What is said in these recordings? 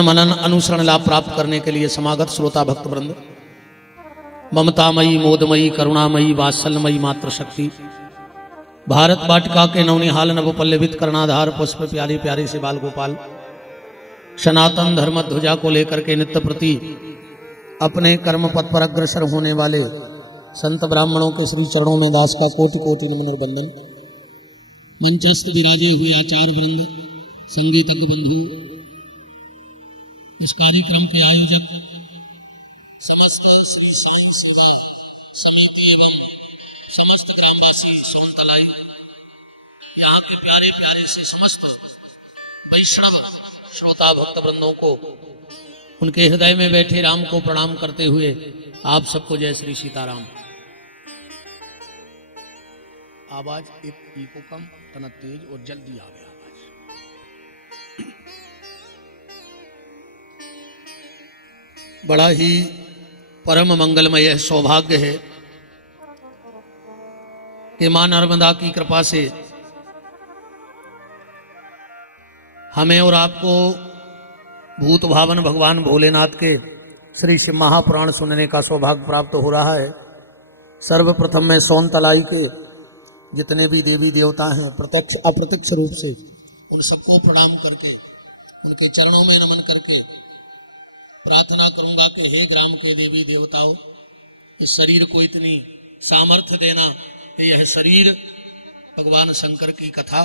मनन अनुसरण लाभ प्राप्त करने के लिए समागत श्रोता भक्त वृंद, ममतामयी मोदमयी करुणामयी वात्सल्यमयी मात्र शक्ति, भारत वाटिका के नवनिहाल नव पल्लवित कर्णाधार पुष्प प्यारे प्यारे से बाल गोपाल, सनातन धर्म ध्वजा को लेकर के नित्य प्रति अपने कर्म पथ पर अग्रसर होने वाले संत ब्राह्मणों के श्री चरणों में दास का कोटि कोटि नमन और वंदन। मंचस्थ विराजे हुए आचार्य वृंद, संगीतज्ञ बंधु, इस कार्यक्रम के आयोजक, समस्त श्री साई सेवा समिति एवं समस्त ग्रामवासी सोनतलाई, यहाँ के प्यारे प्यारे से समस्त वैष्णव श्रोता भक्त वृंदों को उनके हृदय में बैठे राम को प्रणाम करते हुए आप सबको जय श्री सीताराम। आवाज एक इको कम, तना तेज और जल्दी आ गया आवाज। बड़ा ही परम मंगलमय सौभाग्य है कि मां नर्मदा की कृपा से हमें और आपको भूत भावन भगवान भोलेनाथ के श्री शिव महापुराण सुनने का सौभाग्य प्राप्त हो रहा है। सर्वप्रथम मैं सोनतलाई के जितने भी देवी देवता हैं प्रत्यक्ष अप्रत्यक्ष रूप से उन सबको प्रणाम करके उनके चरणों में नमन करके प्रार्थना करूंगा कि हे ग्राम के देवी देवताओं, इस शरीर को इतनी सामर्थ्य देना कि यह शरीर भगवान शंकर की कथा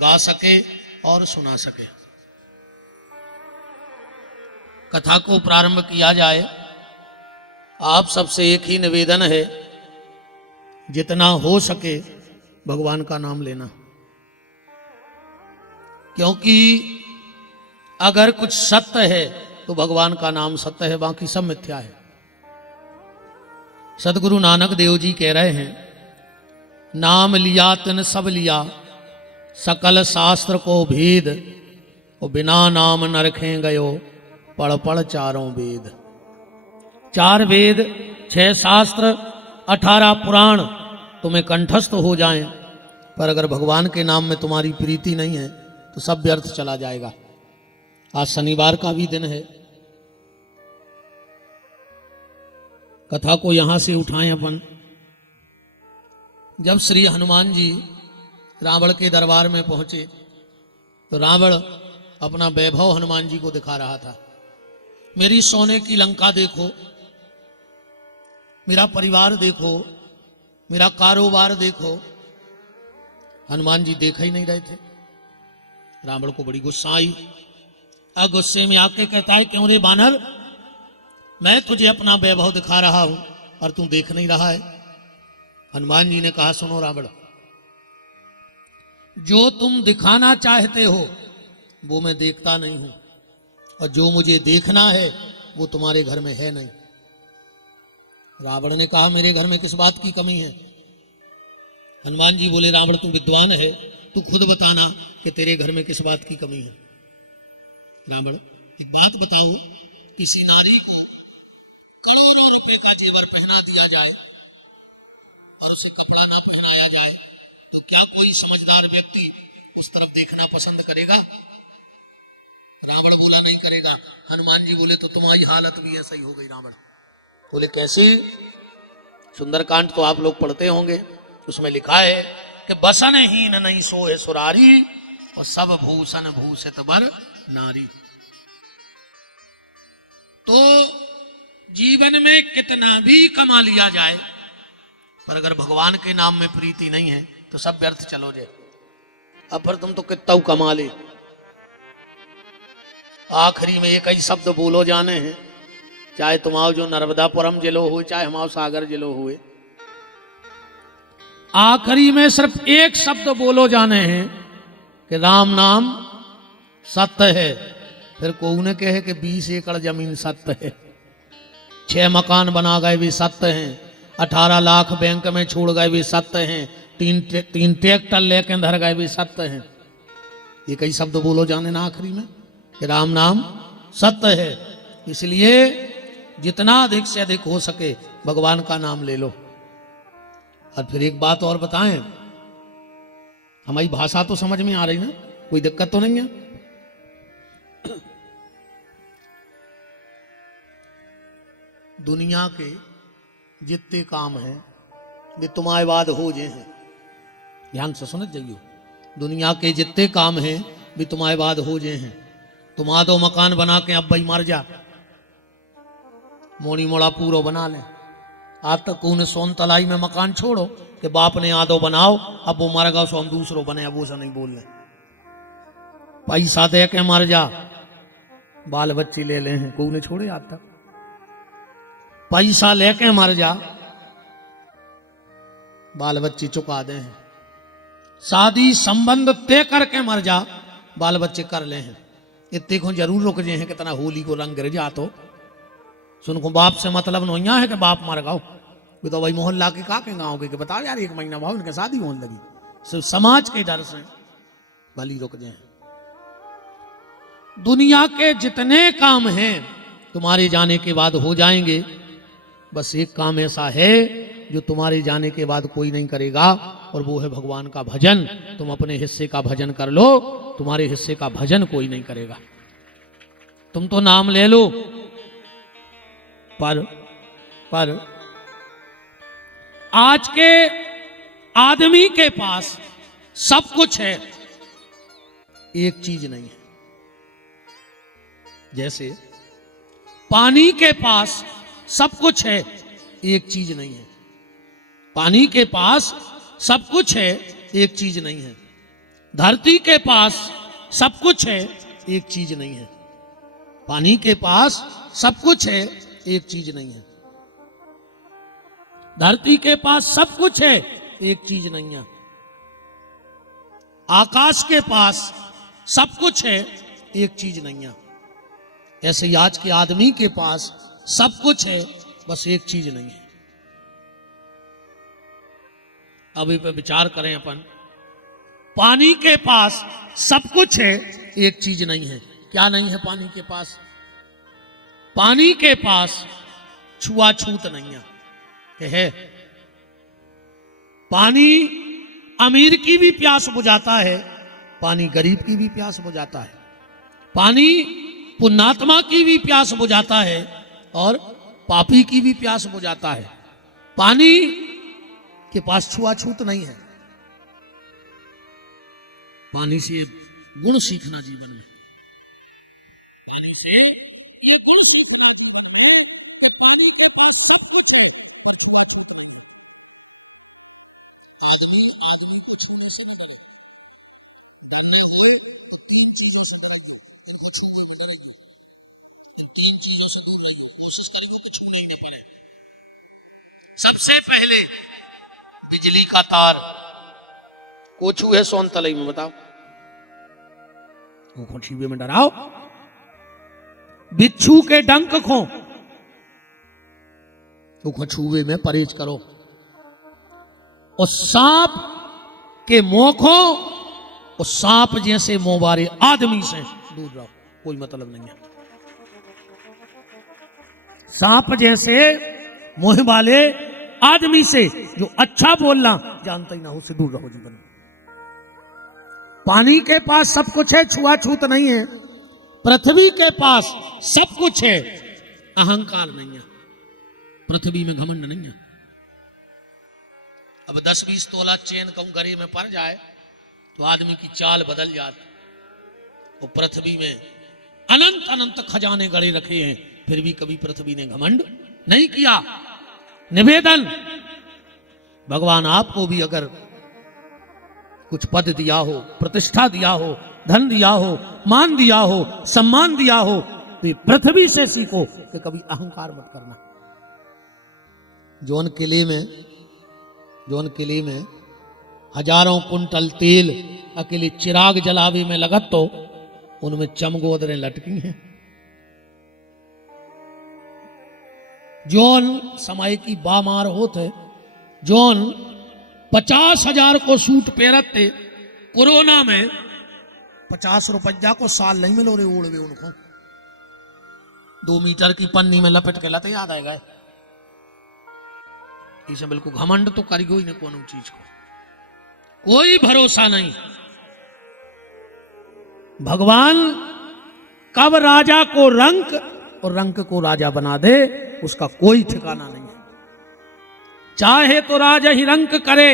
गा सके और सुना सके। कथा को प्रारंभ किया जाए। आप सबसे एक ही निवेदन है, जितना हो सके भगवान का नाम लेना, क्योंकि अगर कुछ सत्य है तो भगवान का नाम सत्य है, बाकी सब मिथ्या है। सदगुरु नानक देव जी कह रहे हैं, नाम लिया तिन सब लिया, सकल शास्त्र को भेद, और बिना नाम न रखें गयो, पढ़ पढ़ चारों वेद। 4 वेद, 6 शास्त्र, 18 पुराण तुम्हें कंठस्थ हो जाएं, पर अगर भगवान के नाम में तुम्हारी प्रीति नहीं है तो सब व्यर्थ चला जाएगा। आज शनिवार का भी दिन है, कथा को यहां से उठाएं अपन। जब श्री हनुमान जी रावण के दरबार में पहुंचे तो रावण अपना वैभव हनुमान जी को दिखा रहा था। मेरी सोने की लंका देखो, मेरा परिवार देखो, मेरा कारोबार देखो। हनुमान जी देखा ही नहीं रहे थे। रावण को बड़ी गुस्सा आई। अब गुस्से में आके कहता है, क्यों रे बानर, मैं तुझे अपना वैभव दिखा रहा हूं और तू देख नहीं रहा है। हनुमान जी ने कहा, सुनो रावण, जो तुम दिखाना चाहते हो वो मैं देखता नहीं हूं, और जो मुझे देखना है वो तुम्हारे घर में है नहीं। रावण ने कहा, मेरे घर में किस बात की कमी है? हनुमान जी बोले, रावण तू विद्वान है, तू खुद बताना कि तेरे घर में किस बात की कमी है। रावण, एक बात बताओ, किसी नारी को करोड़ों रुपए का जेवर पहना दिया जाए और उसे कपड़ा ना पहनाया जाए तो क्या कोई समझदार व्यक्ति उस तरफ देखना पसंद करेगा? रावण बोला, नहीं करेगा। हनुमान जी बोले, तो तुम्हारी हालत भी ऐसा ही हो गई। रावण बोले, कैसी? सुंदरकांड तो आप लोग पढ़ते होंगे, उसमें लिखा है कि बसन हीन नहीं सोए सुरारी, और सब भूषण भूषित बर नारी। तो जीवन में कितना भी कमा लिया जाए, पर अगर भगवान के नाम में प्रीति नहीं है तो सब व्यर्थ चलो जाए। अब पर तुम तो कितना कमा ले, आखिरी में एक ही शब्द बोलो जाने हैं, चाहे तुम्हारा जो नर्मदापुरम जिलो हो, चाहे हमारा सागर जिलो हुए, आखिरी में सिर्फ एक शब्द बोलो जाने हैं कि राम नाम सत्य है। फिर कोई ने कहे कि 20 एकड़ जमीन सत्य है, 6 मकान बना गए भी सत्य हैं, 18 लाख बैंक में छोड़ गए भी सत्य हैं, 3 ट्रैक्टर लेके धर गए भी सत्य हैं। ये कई शब्द बोलो जाने ना आखिरी में कि राम नाम सत्य है। इसलिए जितना अधिक से अधिक हो सके भगवान का नाम ले लो। और फिर एक बात और बताएं, हमारी भाषा तो समझ में आ रही ना, कोई दिक्कत तो नहीं है? दुनिया के जितने काम हैं वे तुम्हारे बाद हो जे हैं। ध्यान से सुन जाइयो, दुनिया के जितने काम हैं वे तुम्हारे बाद हो जे हैं। तुम आदो मकान बना के अब भाई मर जा, मोड़ी मोड़ा पूरा बना ले। आज तक उन्हें सोन तलाई में मकान छोड़ो कि बाप ने आदो बनाओ, अब वो मर गया सो हम दूसरों बने, अब वो से नहीं बोल रहे। पैसा दे के मर जा, बाल बच्चे ले ले हैं, कोई ने छोड़े आज तक। पैसा लेके मर जा, बाल बच्चे चुका दे हैं। शादी संबंध तय करके मर जा, बाल बच्चे कर ले हैं। इतने को जरूर रुक जाए हैं कितना होली को रंग गिर जा। तो सुन को बाप से मतलब नहीं है कि बाप मर गाओ, वो तो भाई मोहल्ला के का के गाँव के बता यार 1 महीना भाव इनके शादी होने लगी, सिर्फ समाज के डर से भली रुक जाए। दुनिया के जितने काम हैं तुम्हारे जाने के बाद हो जाएंगे, बस एक काम ऐसा है जो तुम्हारे जाने के बाद कोई नहीं करेगा, और वो है भगवान का भजन। तुम अपने हिस्से का भजन कर लो, तुम्हारे हिस्से का भजन कोई नहीं करेगा। तुम तो नाम ले लो, पर आज के आदमी के पास सब कुछ है, एक चीज नहीं है। जैसे पानी के पास सब कुछ है, एक चीज नहीं है। पानी के पास सब कुछ है, एक चीज नहीं है। धरती के पास सब कुछ है, एक चीज नहीं है। पानी के पास सब कुछ है, एक चीज नहीं है। धरती के पास सब कुछ है, एक चीज नहीं है। आकाश के पास सब कुछ है, एक चीज नहीं है। ऐसे ही आज के आदमी के पास सब कुछ है, बस एक चीज नहीं है। अब इस पे विचार करें अपन। पानी के पास सब कुछ है, एक चीज नहीं है। क्या नहीं है पानी के पास? पानी के पास छुआछूत नहीं है। है पानी अमीर की भी प्यास बुझाता है, पानी गरीब की भी प्यास बुझाता है। पानी पुण्यात्मा की भी प्यास बुझाता है और पापी की भी प्यास बुझाता है। पानी के पास छुआछूत नहीं है। पानी से गुण सीखना जीवन में, पानी से ये गुण सीखना जीवन में कि पानी के पास सब कुछ है और छुआछूत नहीं है। आदमी को छूने से नहीं डरे। डरने हुए तो 3 चीजें से डरेगी, इनको छूने में डरेगी। इन 3 चीजों से दूर रहिए, कोशिश करेगी तो छूने ही नहीं मिले। सबसे पहले बिजली का तार को छुए सोन तलई में, बताओ वो छुए में डराओ। बिच्छू के डंक को तो छुए में परहेज करो। और सांप के मुंह को और सांप जैसे मुंह वाले आदमी से दूर रहो, कोई मतलब नहीं है। सांप जैसे मुंह वाले आदमी से जो अच्छा बोलना जानता ही ना हो, उससे दूर रहो जीवन में। पानी के पास सब कुछ है, छुआछूत नहीं है। पृथ्वी के पास सब कुछ है, अहंकार नहीं है। पृथ्वी में घमंड नहीं है। अब 10-20 तोला चेन कहूं गले में पड़ जाए तो आदमी की चाल बदल जाती। वो पृथ्वी में अनंत अनंत खजाने गड़े रखे हैं, फिर भी कभी पृथ्वी ने घमंड नहीं किया। निवेदन, भगवान आपको भी अगर कुछ पद दिया हो, प्रतिष्ठा दिया हो, धन दिया हो, मान दिया हो, सम्मान दिया हो, तो ये पृथ्वी से सीखो कि कभी अहंकार मत करना। जौन किले में हजारों कुंटल तेल अकेले चिराग जलावे में लगत तो उनमें चमगोदरें लटकी हैं। जौन समय की बामार होते, जौन 50,000 को सूट पेरत थे, कोरोना में 50 रुपया को साल नहीं मिलो रे ओढ़वे उनको। 2 मीटर की पन्नी में लपेट के लाते, याद आएगा इसे। बिल्कुल घमंड तो करी ही नहीं कोनो चीज को, कोई भरोसा नहीं। भगवान कब राजा को रंक और रंक को राजा बना दे, उसका कोई ठिकाना नहीं है। चाहे तो राजा ही रंक करे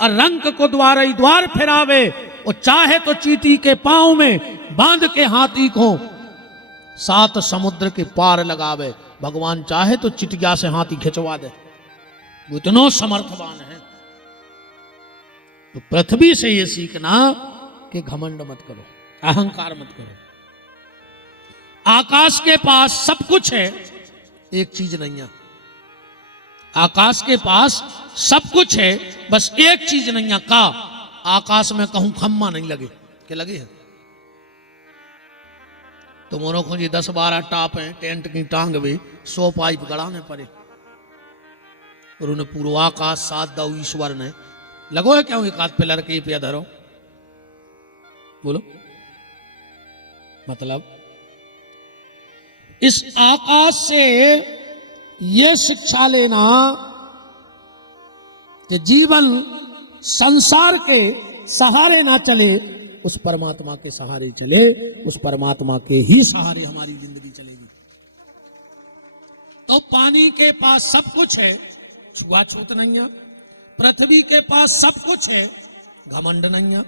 और रंक को द्वार ही द्वार फिरावे, और चाहे तो चींटी के पांव में बांध के हाथी को 7 समुद्र के पार लगावे। भगवान चाहे तो चिटिया से हाथी खिंचवा दे, वो इतना समर्थवान है। तो पृथ्वी से ये सीखना कि घमंड मत करो, अहंकार मत करो। आकाश के पास सब कुछ है, एक चीज नहीं है। आकाश के पास सब कुछ है, बस एक चीज नहीं है। का आकाश में कहूं खम्मा नहीं लगे, क्या लगे है? तो मोनो को जी 10-12 टाप हैं, टेंट की टांग भी 100 पाइप गड़ाने पड़े, और उन्हें पूर्वाकाश साथ दो ईश्वर ने लगो है। क्यों एक हाथ पे लड़के पे धरो, बोलो मतलब इस आकाश से यह शिक्षा लेना कि जीवन संसार के सहारे ना चले, उस परमात्मा के सहारे चले। उस परमात्मा के ही सहारे हमारी जिंदगी चलेगी। तो पानी के पास सब कुछ है, छुआछूत नहीं है। पृथ्वी के पास सब कुछ है, घमंड नहीं है।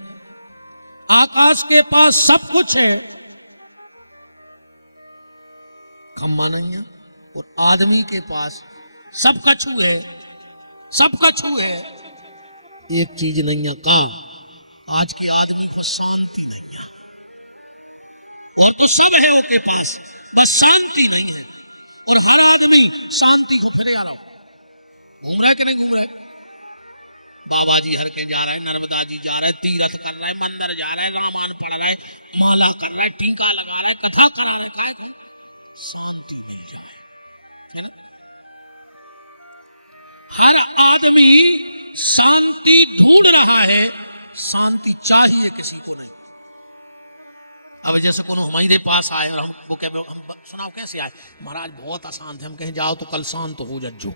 आकाश के पास सब कुछ है, खम्मा नहीं है। और आदमी के पास सब कछु है, सब कछु है, एक चीज नहीं है। क्या? आज के आदमी को शांति नहीं है। और तो सब है उसके पास, बस शांति नहीं है। और हर आदमी शांति को फरे आ रहा हो। घूम रहा है कि नहीं घूम रहा है? बाबा जी हर के जा रहे हैं, नर्मदा जी जा रहे हैं, तीरथ कर रहे हैं, मंदिर जा रहे हैं, रामायण पढ़ रहे हैं, माला कर रहे हैं, टीका लगा रहे हैं, कथा कर रहे हैं, शांति मिल जाए। हर आदमी शांति ढूंढ रहा है, शांति चाहिए किसी को नहीं। अब जैसे कोनो हमारे पास आए और हमको कहे सुनाओ कैसे आए, महाराज बहुत अशांत है। हम कहें जाओ तो कल शांत हो जज्जो,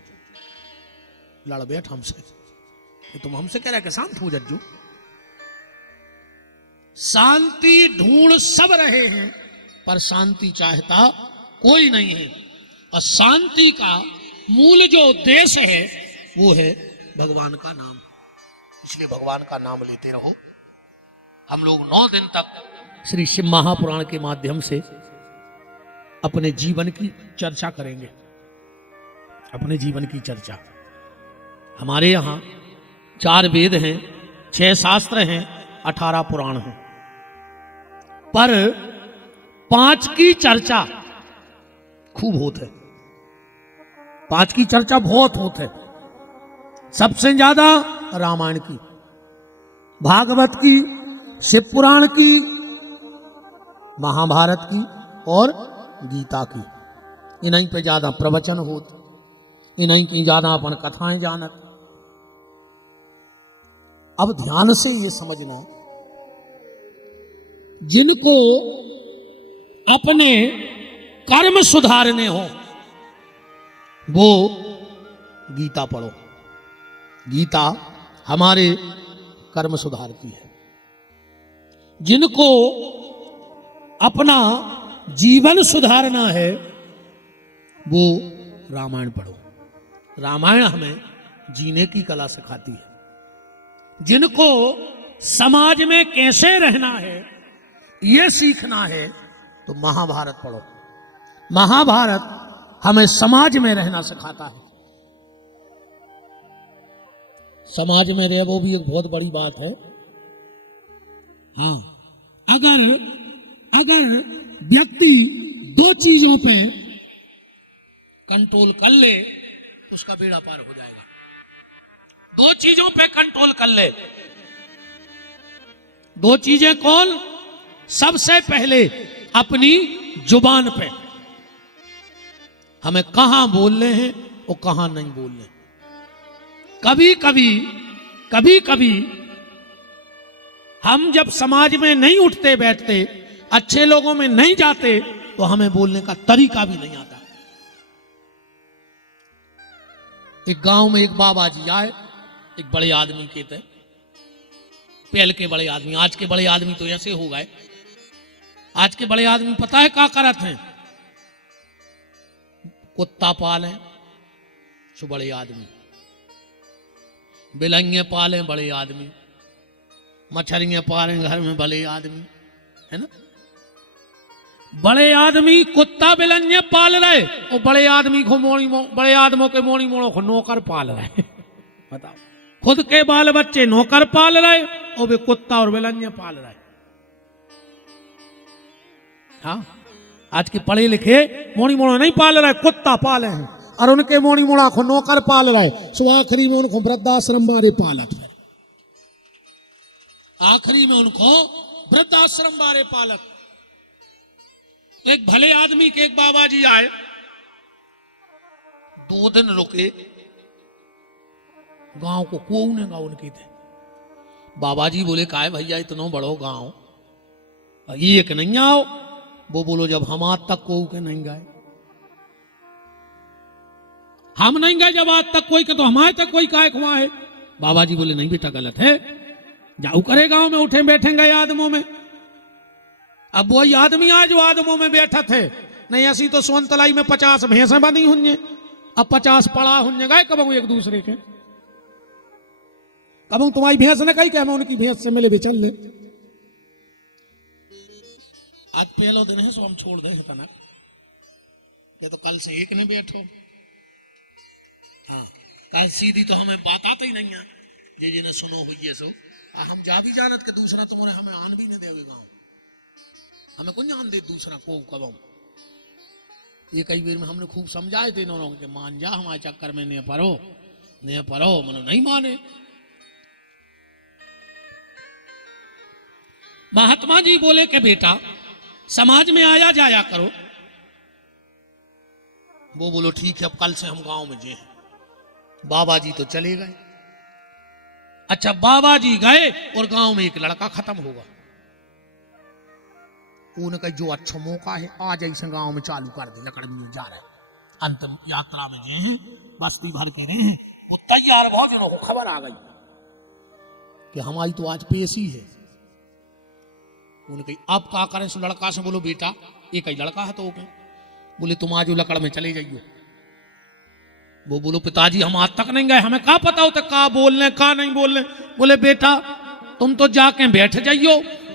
लड़ बैठ हमसे। तुम हमसे कह रहे कि शांत हो जज्जो। शांति ढूंढ सब रहे हैं, पर शांति चाहता कोई नहीं है। और शांति का मूल जो उद्देश्य है वो है भगवान का नाम। इसलिए भगवान का नाम लेते रहो। हम लोग 9 दिन तक श्री शिव महापुराण के माध्यम से अपने जीवन की चर्चा करेंगे। अपने जीवन की चर्चा। हमारे यहाँ 4 वेद हैं, 6 शास्त्र हैं, 18 पुराण हैं, पर 5 की चर्चा खूब होत है। 5 की चर्चा बहुत होत है। सबसे ज्यादा रामायण की, भागवत की, शिव पुराण की, महाभारत की और गीता की। इन्हीं पे ज्यादा प्रवचन होत, इन्हीं की ज्यादा अपन कथाएं जानत। अब ध्यान से ये समझना, जिनको अपने कर्म सुधारने हो वो गीता पढ़ो। गीता हमारे कर्म सुधारती है। जिनको अपना जीवन सुधारना है वो रामायण पढ़ो। रामायण हमें जीने की कला सिखाती है। जिनको समाज में कैसे रहना है ये सीखना है तो महाभारत पढ़ो। महाभारत हमें समाज में रहना सिखाता है। समाज में रहे वो भी एक बहुत बड़ी बात है। हाँ, अगर व्यक्ति 2 चीजों पे कंट्रोल कर ले तो उसका बेड़ा पार हो जाएगा। 2 चीजों पे कंट्रोल कर ले। 2 चीजें कौन? सबसे पहले अपनी जुबान पे, हमें कहां बोलने हैं और कहां नहीं बोलने। कभी कभी हम जब समाज में नहीं उठते बैठते, अच्छे लोगों में नहीं जाते, तो हमें बोलने का तरीका भी नहीं आता। एक गांव में एक बाबा जी आए, एक बड़े आदमी के थे, पहले के बड़े आदमी। आज के बड़े आदमी तो ऐसे हो गए। आज के बड़े आदमी पता है क्या करत हैं? कुत्ता पालें सो बड़े आदमी, बिलंगे पालें बड़े आदमी, मछलियां पालें घर में बड़े आदमी, है ना। बड़े आदमी कुत्ता बिलंगे पाल रहे और बड़े आदमी को बड़े आदमों के मोड़ी मोड़ों को नौकर पाल रहे। बताओ, खुद के बाल बच्चे नौकर पाल रहे और वे कुत्ता और बिलंगे पाल रहे। हाँ, आज के पढ़े लिखे मोड़ी मोड़ा नहीं पाल रहे, कुत्ता पाले हैं और उनके मोड़ी मोड़ा को नौकर पाल रहे। सो आखिरी में उनको वृद्धाश्रम बारे पालत है, आखिरी में उनको वृद्धाश्रम बारे पालत। एक भले आदमी के एक बाबा जी आए, 2 दिन रुके, गांव को कोने गांव उनकी थे। बाबा जी बोले का है भैया इतना बड़ो गांव, एक नहीं आओ। वो बोलो जब हम आज तक को के नहीं गए, हम नहीं गए जब आज तक कोई के, तो हमारे तक कोई काय खुआ है। बाबा जी बोले नहीं बेटा गलत है, जाओ करे गांव में उठे बैठेंगे आदमों में। अब वही आदमी आज जो आदमों में बैठा थे, नहीं ऐसी तो सोनतलाई में 50 भैंसें बंधी हुई, अब 50 पड़ा हुई गए कब एक दूसरे के। कब तुम्हारी भैंस ने कही क्या मैं उनकी भैंस से मिले भी चल ले। आज पहला दिन है सो हम छोड़ दे तना ये तो कल से एक ने बैठो। हाँ, कल सीधी तो हमें बात आते ही नहीं है, जे जिन्हें सुनो हुई सो हम जा भी जानत के दूसरा तुम्हारे हमें आन भी नहीं देवे गाँव, हमें कुछ आन दे दूसरा को कब। ये कई बार में हमने खूब समझाए थे इन्होंने के मान जा, हमारे चक्कर में नहीं पढ़ो मनो नहीं माने। महात्मा जी बोले कि बेटा समाज में आया जाया करो। वो बोलो ठीक है अब कल से हम गांव में जे हैं। बाबा जी तो चले गए। अच्छा, बाबा जी गए और गांव में एक लड़का खत्म होगा। उनका जो अच्छा मौका है आज ऐसे गांव में चालू कर दे, लकड़ में जा रहे अंतिम यात्रा में जे हैं, बस्ती भर के रहे हैं, वो तैयार बहुत दिनों को खबर आ गई कि हमारी तो आज पेशी है। उन्होंने कही अब क्या करें। सो लड़का से बोलो बेटा एक ही लड़का है तो ओके। बोले तुम आज लकड़ में चले जाइयो। वो बोलो पिताजी हम आज तक नहीं गए, हमें क्या पता होता क्या बोलने का नहीं बोलने। बोले बेटा तुम तो जाके बैठ जाइयो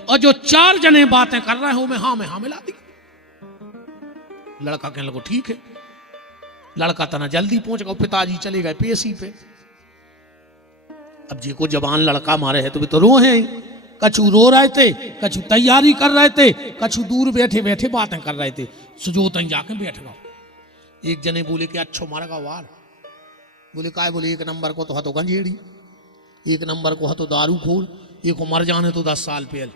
और जो 4 जने बातें कर रहे हो मैं हाँ मिला दी। लड़का कहने लगो ठीक है। लड़का तना जल्दी पहुंच गया, पिताजी चले गए पेशी पे। अब जी को जवान लड़का मारे है तो वे तो रो हैं, कछु रो रहे थे, कछु तैयारी कर रहे थे, कछु दूर बैठे बैठे बातें कर रहे थे। सुजोत जाके बैठ गए। एक जने बोले कि अच्छो मारा का वार। बोले काय? बोले 1 नंबर को तो हतो गंजेड़ी, 1 नंबर को हतो दारू खोल, एक को मर जाने तो 10 साल पहले,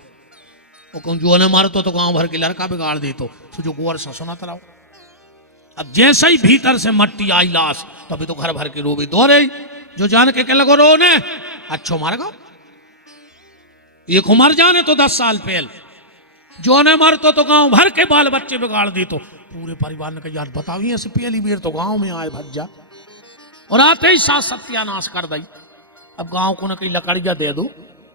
और कौन जो ने मारतो तो गांव भर के लड़का बिगाड़ दे तो जो गोवर सा सुनाता रहो। अब जैसे ही भीतर से मट्टी आई लाश तो अभी तो घर भर के रोबे दौड़े, जो जान के लगो रोने अच्छो मारेगा। एक मर जाने तो 10 साल पहले, जो ने मरतो तो गांव भर के बाल बच्चे बिगाड़ दी तो पूरे परिवार ने कहा यार बताओ ऐसे पहली बार तो गांव में आए भज्जा और आते ही साथ सत्यानाश कर दी। अब गांव को न कहीं लकड़िया दे दो,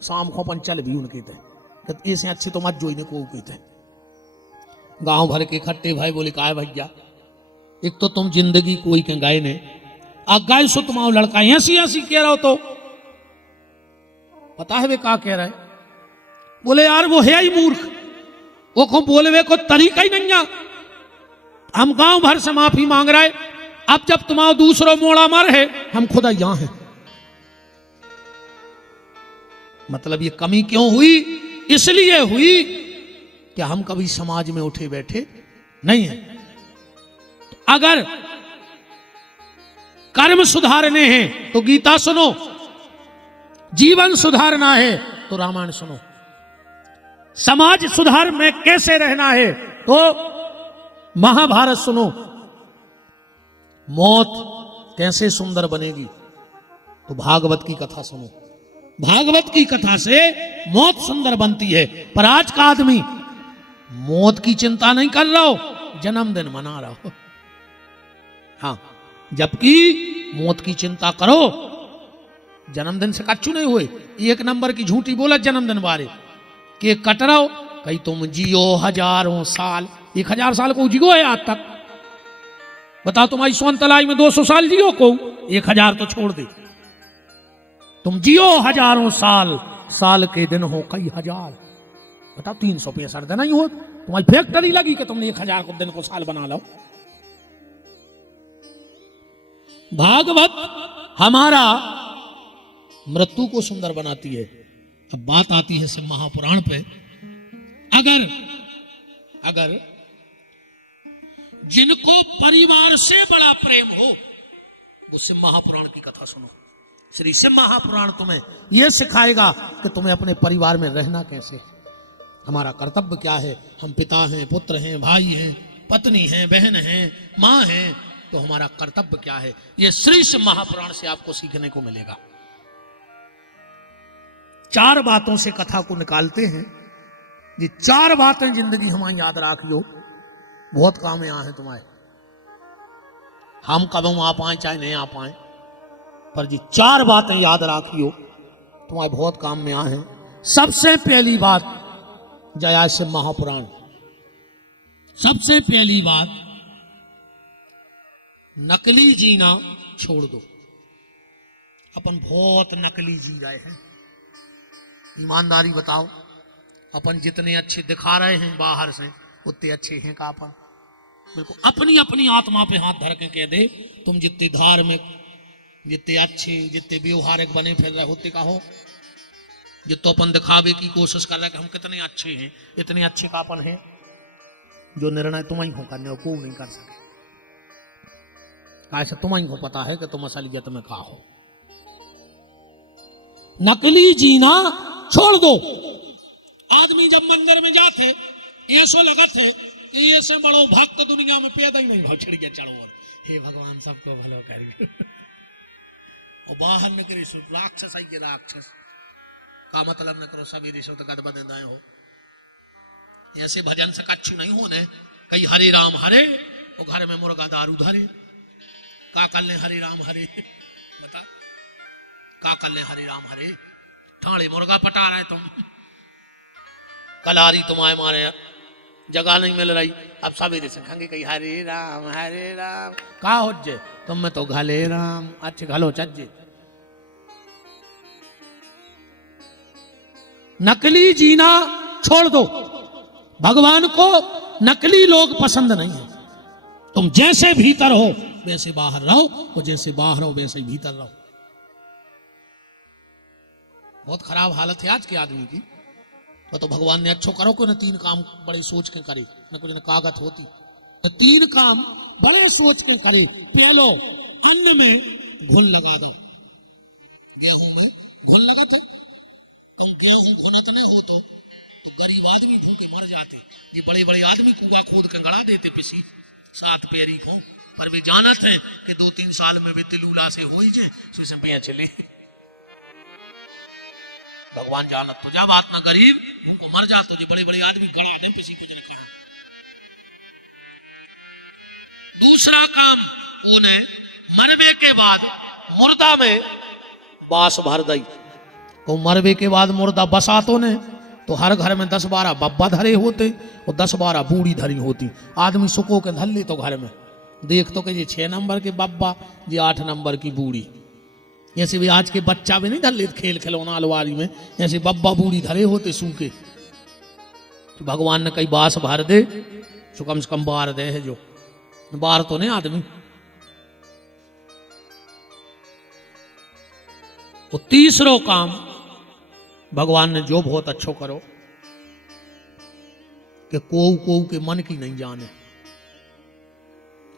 शाम को अपन चल भी उनके थे, ऐसे अच्छे तो मत जो को कहते। गांव भर के इकट्ठे भाई बोले का है भैया एक तो तुम जिंदगी कोई के गए ने गए सो तुम्हारा लड़का ऐसी ऐसी कह रहा हो तो पता है वे क्या कह रहे। बोले यार वो है ही मूर्ख, वो को बोलवे को तरीका ही नहीं है। हम गांव भर से माफी मांग रहे, अब जब तुम्हारा दूसरों मोड़ा मर है हम खुदा यहां हैं। मतलब ये कमी क्यों हुई? इसलिए हुई कि हम कभी समाज में उठे बैठे नहीं है। तो अगर कर्म सुधारने हैं तो गीता सुनो, जीवन सुधारना है तो रामायण सुनो, समाज सुधार में कैसे रहना है तो महाभारत सुनो, मौत कैसे सुंदर बनेगी तो भागवत की कथा सुनो। भागवत की कथा से मौत सुंदर बनती है। पर आज का आदमी मौत की चिंता नहीं कर रहा हो, जन्मदिन मना रहा हो। हाँ, जबकि मौत की चिंता करो, जन्मदिन से कच्चू नहीं हुए। 1 नंबर की झूठी बोला जन्मदिन बारे के कट रहा हो, कहीं तुम जियो हजारों साल, 1000 साल को जियो है आज तक। बताओ तुम्हारी सोनतलाई में 200 साल जियो को, 1000 तो छोड़ दे, तुम जियो हजारों साल, साल के दिन हो कई हजार, बताओ 365 दिन ही हो, तुम्हारी फैक्ट्री लगी कि तुमने 1000 को दिन को साल बना लो। भागवत हमारा मृत्यु को सुंदर बनाती है। अब बात आती है शिव महापुराण पे। अगर जिनको परिवार से बड़ा प्रेम हो वो शिव महापुराण की कथा सुनो। श्री शिव महापुराण तुम्हें यह सिखाएगा कि तुम्हें अपने परिवार में रहना कैसे, हमारा कर्तव्य क्या है। हम पिता हैं, पुत्र हैं, भाई हैं, पत्नी हैं, बहन हैं, माँ हैं, तो हमारा कर्तव्य क्या है, यह श्री शिव महापुराण से आपको सीखने को मिलेगा। 4 बातों से कथा को निकालते हैं। ये 4 बातें जिंदगी हमारी याद रखियो, बहुत काम में है तुम्हारे। हम कब आ पाए चाहे नहीं आ पाए, पर ये 4 बातें याद रखियो, तुम्हारे बहुत काम में है। सबसे पहली बात जया शिव महापुराण, सबसे पहली बात नकली जीना छोड़ दो। अपन बहुत नकली जी रहे हैं, ईमानदारी बताओ, अपन जितने अच्छे दिखा रहे हैं बाहर से उतने अच्छे हैं का अपन? बिल्कुल अपनी अपनी आत्मा पे हाथ धर के कह दे, तुम जितने धार्मिक, जितने अच्छे, जितने व्यवहारिक बने फिर रहे होते का हो, जितो अपन दिखावे की कोशिश कर रहे कि हम कितने अच्छे हैं, इतने अच्छे का अपन है। जो निर्णय तुम ही हो करने को नहीं कर सके, ऐसा तुम ही को पता है कि तुम असलियत में का हो। नकली जीना छोड़ दो। आदमी जब मंदिर में जाते ऐसो लगा थे कि ऐसे बड़ो भक्त दुनिया में पैदा ही नहीं भाव छिड़ गया चढ़ो, हे भगवान सबको भलो करिए। और बाहर निकले सो राक्षस आई के राक्षस का मतलब न करो, सभी ऋषि तो गद बदे हो। ऐसे भजन से कच्छ नहीं होने, कई हरे राम हरे और घर में मुर्गा दारू धरे, का कर ले हरे राम हरे, बता का कर ले हरे राम हरे, ठाणे मुर्गा पटा रहे तुम, कलारी तुम्हारे मारे जगह नहीं मिल रही, अब सवेरे से खंगे कही हरे राम का हो जे, तुम में तो घले राम अच्छे घलो चज्जे। नकली जीना छोड़ दो। भगवान को नकली लोग पसंद नहीं है। तुम जैसे भीतर हो वैसे बाहर रहो, और जैसे बाहर हो वैसे ही भीतर रहो। बहुत खराब हालत है आज के आदमी की। तो भगवान ने अच्छो करो को न 3 काम बड़े सोच के करे, न कुछ न कागत होती, तो 3 काम बड़े सोच के करे। पहलो, अन्न में घुन लगा दो। गेहूं में घुन लगा था, तुम गेहूं खुनत नहीं हो तो गरीब आदमी भूखे मर जाते। ये बड़े बड़े आदमी कुआ खोद के गड़ा देते पिसी 7 पैरी को, पर वे जानत हैं कि 2-3 साल में वे तिलूला से हो ही जाए, तो इसे पैया चले। भगवान जानत तो जा बात ना, गरीब उनको मर जाते, जो बड़े बड़े आदमी गड़ा दे पिसी कुछ नहीं। दूसरा काम उन्हें मरवे के बाद मुर्दा में बास भर दई। तो मरवे के बाद मुर्दा बसा तो ने, तो हर घर में 10-12 बब्बा धरे होते और 10-12 बूढ़ी धरी होती। आदमी सुको के धर ले तो घर में देख तो कि 6 नंबर के बब्बा, ये 8 नंबर की बूढ़ी। ऐसे भी आज के बच्चा भी नहीं धर ले खेल खिलौना अलवारी में, ऐसे बब्बा बूढ़ी धरे होते सूखे। तो भगवान ने कई बास भर दे, तो कम से कम बार दे है, जो बार तो नहीं आदमी। तो तीसरो काम भगवान ने जो बहुत अच्छो करो कि को के मन की नहीं जाने।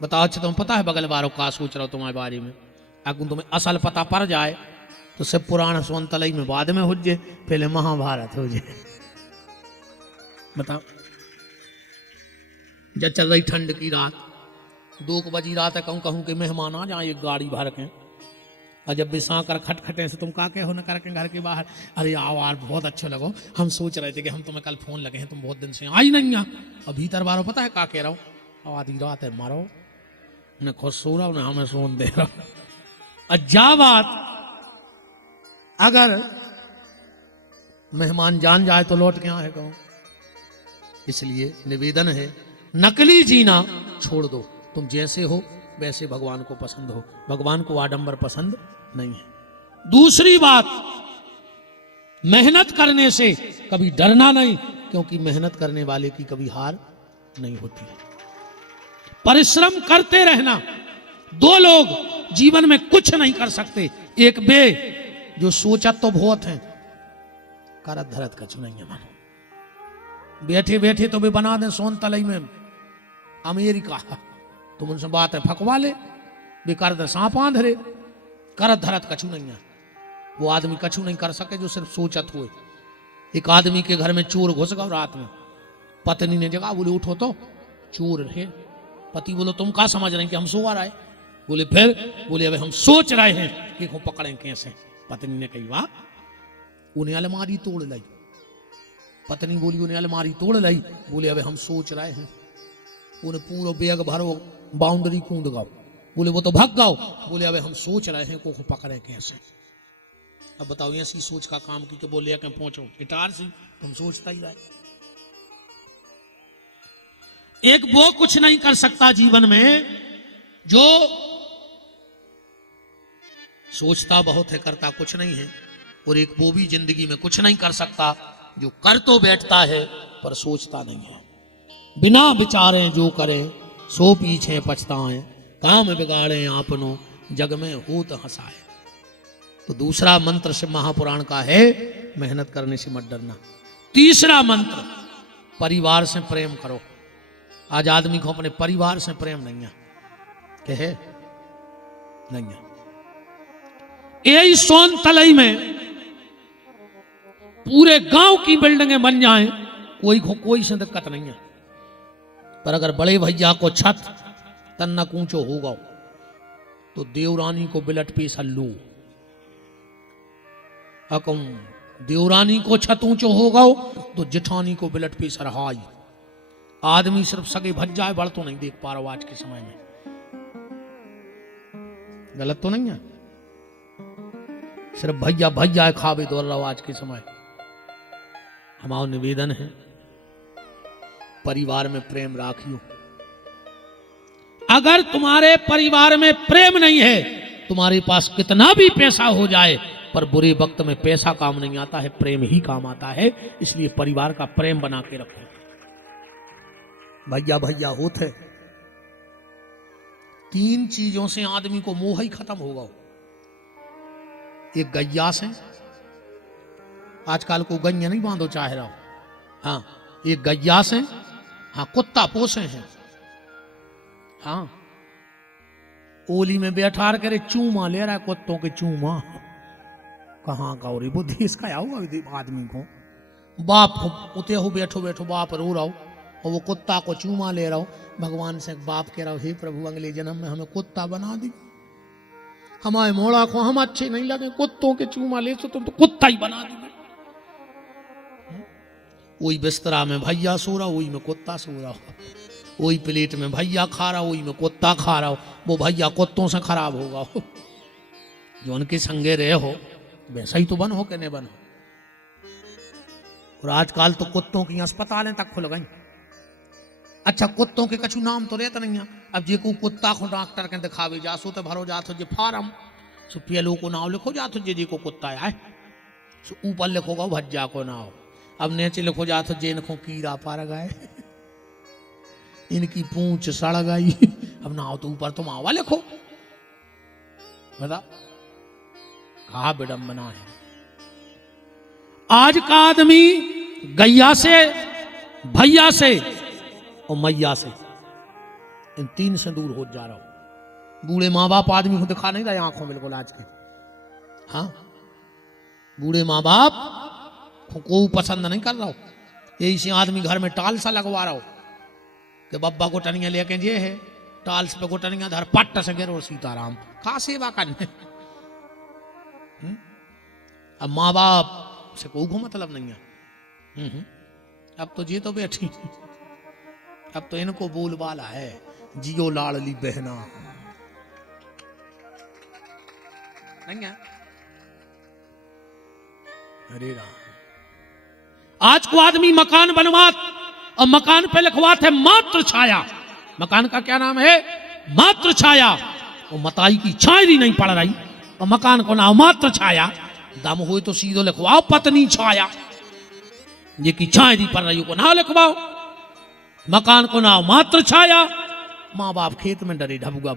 बताओ अच्छा, तुम्हें पता है बगल वालों का सोच रहा हो तुम्हारे बारे में? अगर तुम्हें असल पता पड़ जाए तो सब पुराण सोनतलई में बाद में हो जाए, पहले महाभारत हो जाए। बताओ, जब चल रही ठंड की रात, 2 बजी रात है, कहूँ के मेहमान आ जाए एक गाड़ी भर के, और जब भी सांकर खटखटे से तुम का के हो न करके घर के बाहर, अरे आओ यार बहुत अच्छे लगो, हम सोच रहे थे कि हम तुम्हें कल फोन लगे हैं, तुम बहुत दिन से आई नहीं आ। और भीतर बारो पता है का कह रहा हूँ, आधी रात है मारो, न खुद सो रहा हूँ न हमें सोन दे रहा हूँ। जा बात अगर मेहमान जान जाए तो लौट के आए कहूँ। इसलिए निवेदन है, नकली जीना छोड़ दो। तुम जैसे हो वैसे भगवान को पसंद हो। भगवान को आडंबर पसंद नहीं है। दूसरी बात, मेहनत करने से कभी डरना नहीं, क्योंकि मेहनत करने वाले की कभी हार नहीं होती है। परिश्रम करते रहना। दो लोग जीवन में कुछ नहीं कर सकते, एक वे जो सोचत तो बहुत है, करत धरत कछु नहीं है। मानो बैठे बैठे तो वे बना दें सोन तलई में अमेरिका, तुम उनसे बात है फकवा ले, वे कर दे सांप आंधरे, करत धरत कछु नहीं है। वो आदमी कछु नहीं कर सके जो सिर्फ सोचत हुए। एक आदमी के घर में चोर घुस गया रात में, पत्नी ने जगह, बोले उठो तो चोर है। पति बोलो तुम क्या समझ रहे हैं कि हम सो रहे? बोले फिर? बोले अबे हम सोच रहे हैं कि को पकड़ें कैसे। पत्नी ने कही वाह, उन्हें अलमारी तोड़ लाई। पत्नी बोली उन्हें अलमारी तोड़ लाई। बोले अबे हम सोच रहे हैं। उन्हें पूरा बैग भरो, बाउंड्री कूद गाओ। बोले वो तो भाग गाओ। बोले अबे हम सोच रहे हैं को पकड़े कैसे। अब बताओ ऐसी सोच का काम की बोले के पहुंचो इटार सी, तुम सोचता ही रहे। एक वो कुछ नहीं कर सकता जीवन में जो सोचता बहुत है करता कुछ नहीं है, और एक वो भी जिंदगी में कुछ नहीं कर सकता जो कर तो बैठता है पर सोचता नहीं है। बिना विचारे जो करें सो पीछे पछताएं, काम बिगाड़े आपनो जग में होत हंसाए। तो दूसरा मंत्र शिव महापुराण का है, मेहनत करने से मत डरना। तीसरा मंत्र, परिवार से प्रेम करो। आज आदमी को अपने परिवार से प्रेम नहीं है, कहे नहीं है। यही सोन तलई में पूरे गांव की बिल्डिंगें बन जाएं, कोई से दिक्कत नहीं है, पर अगर बड़े भैया को छत तन्ना ऊंचो होगा तो देवरानी को बिलट पे सल्लू। अकम देवरानी को छत ऊंचो होगा तो जेठानी को बिलट पे सरहाई। आदमी सिर्फ सगे भज जाए बड़ तो नहीं देख पा रहा आज के समय में। गलत तो नहीं है? सिर्फ भैया भैया खावे दौड़ रहा आज के समय। हमारा निवेदन है परिवार में प्रेम राखियो। अगर तुम्हारे परिवार में प्रेम नहीं है, तुम्हारे पास कितना भी पैसा हो जाए पर बुरे वक्त में पैसा काम नहीं आता है, प्रेम ही काम आता है। इसलिए परिवार का प्रेम बना के रखो। भैया भैया होते, तीन चीजों से आदमी को मोह ही खत्म होगा। एक गैया से, आजकल को गैया नहीं बांधो चाह रहा, हाँ एक गैया से, हाँ कुत्ता पोसे हैं, हाँ ओली में बैठा करे चूमा ले रहा है कुत्तों के चूमा। कहाँ का और बुद्धि इसका होगा आदमी को। बाप उते हो बैठो बैठो बाप रो रहा हो और वो कुत्ता को चूमा ले रहा हो। भगवान से बाप कह रहा हो हे प्रभु अगले जन्म में हमें कुत्ता बना दी, हमारे मोड़ा को हम अच्छे नहीं लगे, कुत्तों के चूमा ले तो तुम तो कुत्ता ही बना दी। वही बिस्तरा में भैया सो रहा, वही में कुत्ता सो रहा हो, वही प्लेट में भैया खा रहा, वही में कुत्ता खा रहा हो। वो भैया कुत्तों से खराब होगा हो। जो उनके संगे रहे हो वैसा ही तो बन हो कि नहीं बनो। और आजकल तो कुत्तों की अस्पतालें तक खुल गई। अच्छा कुत्तों के कछु नाम तो रहता नहीं है। अब जे को कुत्ता को डॉक्टर के दिखावे जासो तो भरो जातो जे फार्म सो पीएलओ को नाम लिखो जातो जे को कुत्ता है सो ऊपर लिखोगा भज्जा को नाम। अब नीचे लिखो जातो जे इनको कीड़ा पार गए, इनकी पूंछ सड़ गई। अब ना हो तो ऊपर तो मावा लिखो। बता कहा विडंबना है। आज का आदमी गैया से, भैया से और मैया से, इन तीन से दूर हो जा रहा हो। बूढ़े माँ बाप आदमी को दिखा नहीं रहे आंखों बिल्कुल आज के। हाँ बूढ़े माँ बाप को पसंद नहीं कर रहा हो। यही से आदमी घर में टाल सा लगवा रहा हो कि बब्बा को टनिया लेके जे है टाल्स पे गोटनिया धर पट्ट से गिरो सीताराम का सेवा करने। अब माँ बाप से कोई मतलब नहीं है। अब तो ये तो बैठी, अब तो इनको बोलबाला है जियो लाड़ली बहना नहीं है। अरे राम, आज को आदमी मकान बनवात और मकान पे लिखवाते मात्र छाया। मकान का क्या नाम है? मात्र छाया, वो मताई की छायरी नहीं पड़ रही, और मकान को नाम मात्र छाया, दम हुए तो सीधो लिखवाओ पत्नी छाया, ये की छायरी पड़ रही को ना लिखवाओ। मकान को नाम मात्र छाया, माँ बाप खेत में डरे ढबुआ बन